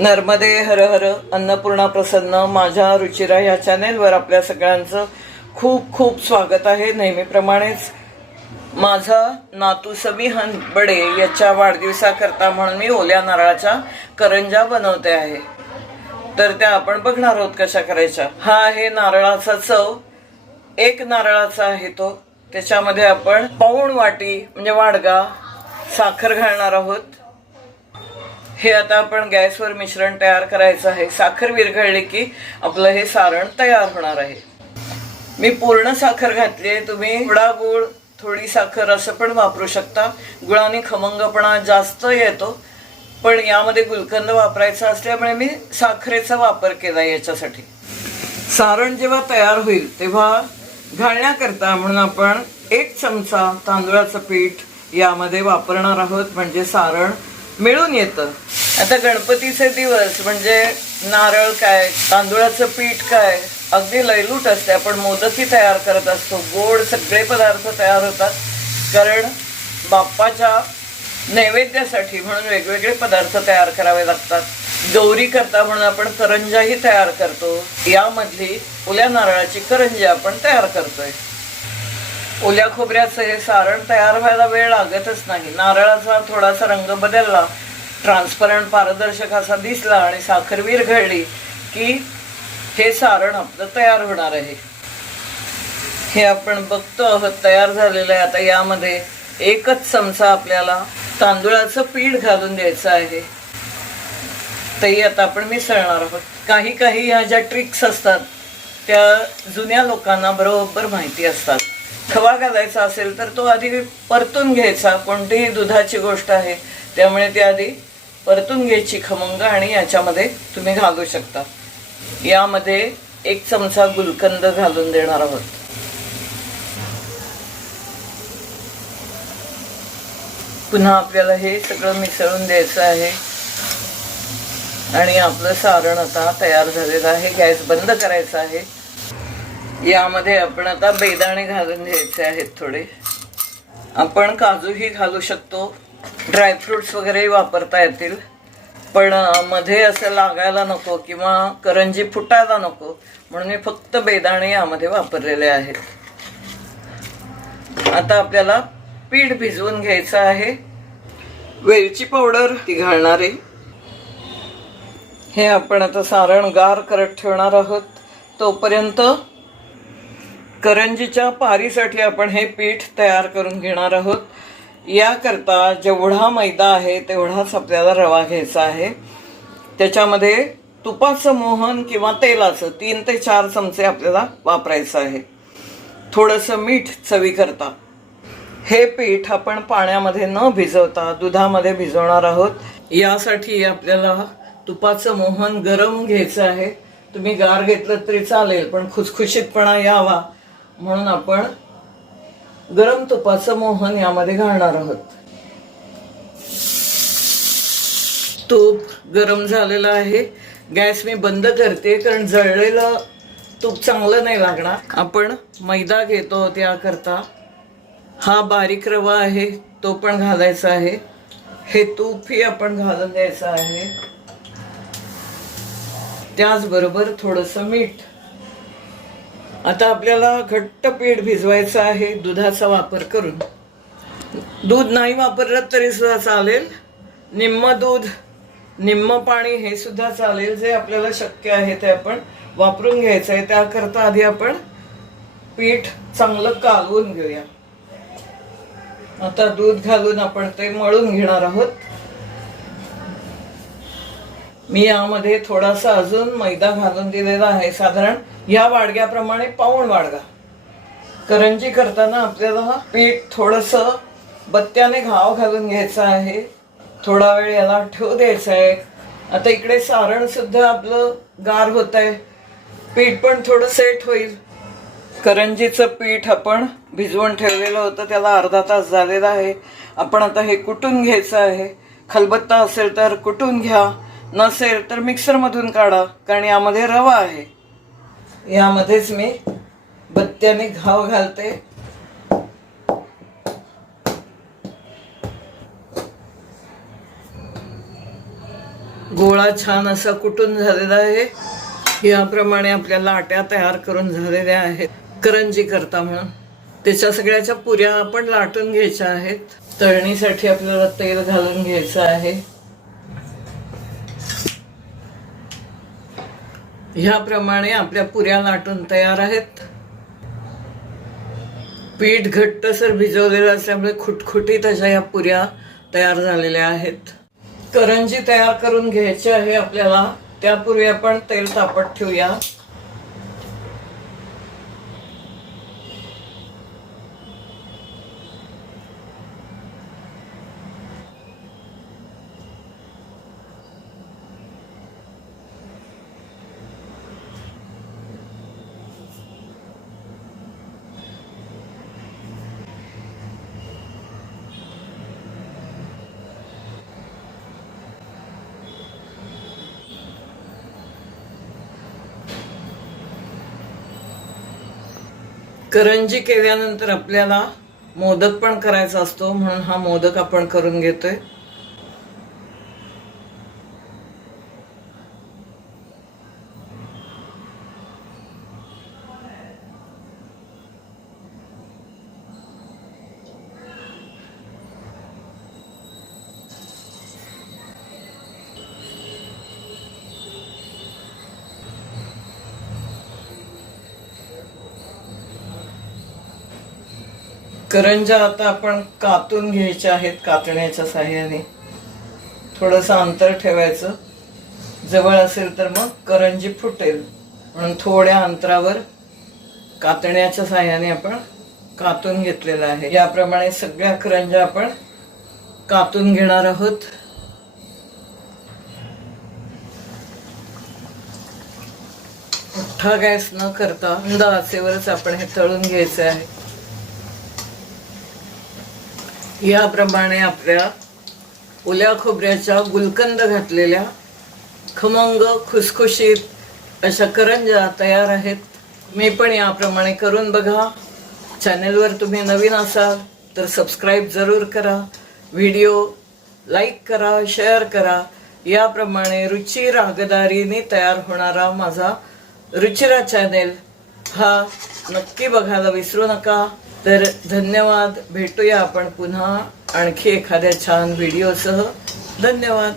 नर्मदे हर हर अन्नपूर्णा प्रसन्न माझ्या रुचिरा या चॅनेलवर आपल्या सगळ्यांचं खूप खूप स्वागत आहे. नेहमीप्रमाणेच माझा नातू सबिहन बडे याच्या वाढदिवसाकरता म्हणून मी ओल्या नारळाच्या करंजा बनवते आहे. तर त्या आपण बघणार आहोत कशा करायच्या. हा आहे नारळाचा चव. एक नारळाचा आहे तो. त्याच्यामध्ये आपण पाऊण वाटी म्हणजे वाडगा साखर घालणार आहोत. हे आता आपण गॅसवर मिश्रण तयार करायचं आहे. साखर विरघळली की आपलं हे सारण तयार होणार आहे. मी पूर्ण साखर घातली आहे. तुम्ही थोडा गुळ थोडी साखर असं पण वापरू शकता. गुळाने खमंगपणा जास्त येतो. पण यामध्ये गुलकंद वापरायचा असल्यामुळे मी साखरेचा वापर केला याच्यासाठी. सारण जेव्हा तयार होईल तेव्हा घालण्याकरता म्हणून आपण एक चमचा तांदूळाचं पीठ यामध्ये वापरणार आहोत. म्हणजे सारण मिळून येतं. आता गणपतीचे दिवस म्हणजे नारळ काय तांदुळाचं पीठ काय अगदी लयलूट असते. आपण मोदकही तयार करत असतो. गोड सगळे पदार्थ तयार होतात. कारण बाप्पाच्या नैवेद्यासाठी म्हणून वेगवेगळे पदार्थ तयार करावे लागतात. गौरी करता म्हणून आपण करंजाही तयार करतो. यामधली ओल्या नारळाची करंजी आपण तयार करतोय. ओल्या खोबऱ्याचं हे सारण तयार व्हायला वेळ लागतच नाही. नारळाचा थोडासा रंग बदलला ट्रान्सपरंट पारदर्शक असा दिसला आणि साखर विरघळली की हे सारण आपलं तयार होणार आहे. हे आपण बघतो आहोत तयार झालेलं आहे. आता यामध्ये एकच चमचा आपल्याला तांदूळाचं पीठ घालून द्यायचं आहे. तेही आता आपण मिसळणार आहोत. काही काही ह्या ज्या ट्रिक्स असतात त्या जुन्या लोकांना बरोबर माहिती असतात. खवा घालायचा असेल तर तो आधी परतून घ्यायचा. कोणतीही दुधाची गोष्ट आहे त्यामुळे ती आधी परतून घ्यायची खमंग आणि याच्यामध्ये तुम्ही घालू शकता. यामध्ये एक चमचा गुलकंद घालून देणार आहोत. पुन्हा आपल्याला हे सगळं मिसळून द्यायचं आहे. आणि आपलं सारण आता तयार झालेलं आहे. गॅस बंद करायचा आहे. यामध्ये आपण आता बेदाणे घालून घ्यायचे आहेत थोडे. आपण काजूही घालू शकतो. ड्रायफ्रुट्स वगैरे वापरता येतील. पण मध्ये असं लागायला नको किंवा करंजी फुटायला नको म्हणून मी फक्त बेदाणे यामध्ये वापरलेले आहेत. आता आपल्याला पीठ भिजवून घ्यायचं आहे. वेलची पावडर ती घालणार आहे. हे आपण आता सारण गार करत ठेवणार आहोत. तोपर्यंत करंजीच्या पारीसाठी आपण हे पीठ तयार करून घेणार आहोत. याकरता जेवढा मैदा आहे तेवढाच आपल्याला रवा घ्यायचा आहे. त्याच्यामध्ये तुपाचं मोहन किंवा तेलाचं तीन ते चार चमचे आपल्याला वापरायचं आहे. थोडंसं मीठ चवीकरता. हे पीठ आपण पाण्यामध्ये न भिजवता दुधामध्ये भिजवणार आहोत. यासाठी आपल्याला तुपाचं मोहन गरम घ्यायचं आहे. तुम्ही गार घेतलं तरी चालेल पण खुसखुशीतपणा यावा म्हणून आपण गरम तुपाचं मोहन यामध्ये घालणार आहोत. तूप गरम झालेलं आहे. गॅस मी बंद करते कारण जळलेलं तूप चांगलं नाही लागणार. आपण मैदा घेतो त्याकरता. हा बारीक रवा आहे तो पण घालायचा आहे. हे तूपही आपण घालून द्यायचं आहे. त्याचबरोबर थोडंसं मीठ. आता आपल्याला घट्ट पीठ भिजवायचं आहे दुधाचा वापर करून. दूध नाही वापरलं तरी सुद्धा चालेल. निम्म दूध निम्म पाणी हे सुद्धा चालेल जे आपल्याला शक्य आहे ते आपण वापरून घ्यायचं आहे. त्याकरता आधी आपण पीठ चांगलं कालवून घेऊया. आता दूध घालून आपण ते मळून घेणार आहोत. मी यामध्ये थोडासा अजून मैदा घालून दिलेला आहे. साधारण या वाडग्याप्रमाणे पाऊण वाडगा. करंजी करताना आपल्याला पीठ थोडस बत्त्याने घाव घालून घ्यायचा आहे. थोडा वेळ याला ठेवू द्यायचा आहे. आता इकडे सारण सुद्धा आपलं गार होत आहे. पीठ पण थोडं सेट होईल. करंजीचं पीठ आपण भिजवून ठेवलेलं होतं. त्याला अर्धा तास झालेला आहे. आपण आता हे कुटून घ्यायचं आहे. खलबत्ता असेल तर कुटून घ्या. नसेल तर मिक्सरमधून काढा. कारण यामध्ये रवा आहे. यामध्येच मी बत्त्याने घाव घालते. गोळा छान असा कुटून झालेला आहे. याप्रमाणे आपल्या लाट्या तयार करून झालेल्या आहेत. करंजी करता म्हणून. त्याच्या सगळ्याच्या पुऱ्या आपण लाटून घ्यायच्या आहेत. तळणीसाठी आपल्याला तेल घालून घ्यायचं आहे. ह्याप्रमाणे आपल्या पुऱ्या लाटून तयार आहेत. पीठ घट्टसर भिजवलेलं असल्यामुळे खुटखुटीत अशा या पुऱ्या तयार झालेल्या आहेत. करंजी तयार करून घ्यायची आहे आपल्याला. त्यापूर्वी आपण तेल तापत ठेवूया. करंजी केल्यानंतर आपल्याला मोदक पण करायचा असतो म्हणून हा मोदक आपण करून घेतोय. करंजा आता आपण कातून घ्यायच्या आहेत कातण्याच्या साह्याने. थोडंसं अंतर ठेवायचं. जवळ असेल तर मग करंजी फुटेल. म्हणून थोड्या अंतरावर कातण्याच्या साह्याने आपण कातून घेतलेलं आहे. याप्रमाणे सगळ्या करंजा आपण कातून घेणार आहोत. मोठा गॅस न करता मंद आचेवरच आपण हे तळून घ्यायचं आहे. याप्रमाणे आपल्या ओल्या खोबऱ्याच्या गुलकंद घातलेल्या खमंग खुसखुशीत अशा करंजा तयार आहेत. मी पण याप्रमाणे करून बघा. चॅनेलवर तुम्ही नवीन असाल तर सबस्क्राईब जरूर करा. व्हिडिओ लाईक करा शेअर करा. याप्रमाणे रुची रागदारीने तयार होणारा माझा रुचिरा चॅनेल हा नक्की बघायला विसरू नका. तर धन्यवाद. भेटूया आपण पुन्हा आणखी एखाद्या छान व्हिडिओसह धन्यवाद.